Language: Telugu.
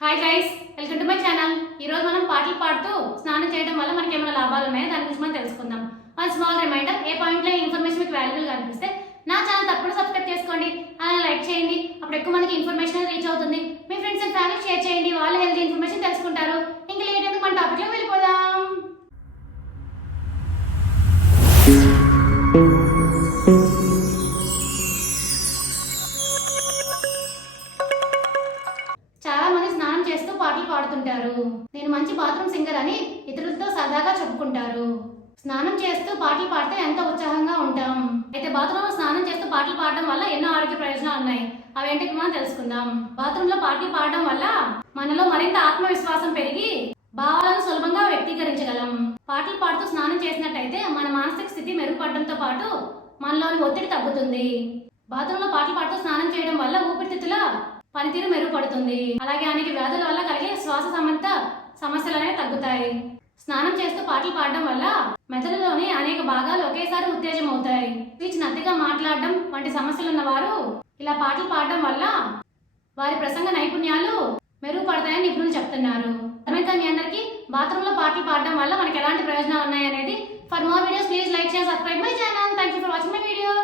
Hi guys, welcome to my channel. ఈ రోజు మనం పాటలు పాడుతూ స్నానం చేయడం వల్ల మనకి ఏమైనా లాభాలు ఉన్నాయో దాని గురించి మనం తెలుసుకుందాం. వన్ స్మాల్ రిమైండర్, ఏ పాయింట్లో ఇన్ఫర్మేషన్ మీకు వాల్యుబుల్ గా అనిపిస్తే నా ఛానల్ తప్పకుండా సబ్స్క్రైబ్ చేసుకోండి, అలాగే లైక్ చేయండి. అప్పుడు ఎక్కువ మందికి ఇన్ఫర్మేషన్ రీచ్ అవుతుంది. మీ ఫ్రెండ్స్ అండ్ ఫ్యామిలీ షేర్ చేయండి, వాళ్ళు హెల్తీ ఇన్ఫర్మేషన్ తెలుసుకుంటారు. ఇంకా లేట్ ఎందుకు మన టాపిక్ లో వెళ్ళిపోదాం. చాలా మంది స్నానం చేస్తూ పాటలు పాడుతుంటారు. నేను మంచి బాత్రూమ్ సింగర్ అని ఇతరులతో సరదాగా చెప్పుకుంటారు. స్నానం చేస్తూ పాటలు పాడితే ఎంతో ఉత్సాహంగా ఉంటాం. అయితే బాత్రూమ్ లో స్నానం చేస్తూ పాటలు పాడడం వల్ల ఎన్నో ఆరోగ్య ప్రయోజనాలు ఉన్నాయి. అవేంటి మనం తెలుసుకుందాం. బాత్రూమ్ లో పాటలు పాడడం వల్ల మనలో మరింత ఆత్మవిశ్వాసం పెరిగి భావాలను సులభంగా వ్యక్తీకరించగలం. పాటలు పాడుతూ స్నానం చేసినట్టయితే మన మానసిక స్థితి మెరుగుపడడంతో పాటు మనలోని ఒత్తిడి తగ్గుతుంది. బాత్రూమ్ లో పాటలు పాడుతూ స్నానం చేయడం వల్ల ఊపిరితిత్తుల పనితీరు మెరుగుపడుతుంది. అలాగే అనేక వ్యాధుల వల్ల కలిగే శ్వాస సంబంధిత సమస్యలు అనేవి తగ్గుతాయి. స్నానం చేస్తూ పాటలు పాడడం వల్ల మెదడులోని అనేక భాగాలు ఒకేసారి ఉత్తేజం అవుతాయి. స్పీచ్ నత్తిగా మాట్లాడడం వంటి సమస్యలు ఉన్న వారు ఇలా పాటలు పాడడం వల్ల వారి ప్రసంగ నైపుణ్యాలు మెరుగుపడతాయని నిపుణులు చెప్తున్నారు. అర్థమైతే మీ అందరికీ బాత్రూమ్ లో పాటలు పాడడం వల్ల మనకి ఎలాంటి ప్రయోజనాలు ఉన్నాయి అనేది. For more videos please like share subscribe my channel. Thank you for watching my video.